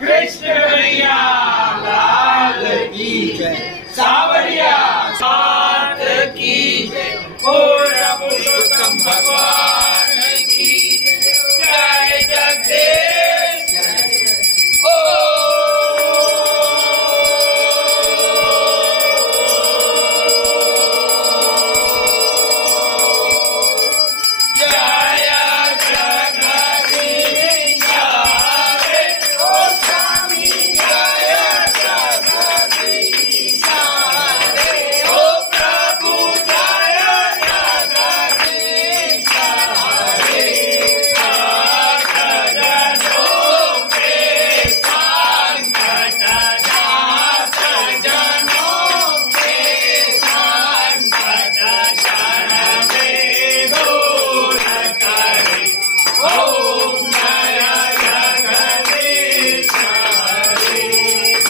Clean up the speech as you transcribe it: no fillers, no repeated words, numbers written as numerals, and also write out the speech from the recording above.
कृष्ण कन्हैया लाल की जय, सावरिया साथ की जय, बोल पुरुषोत्तम भगवान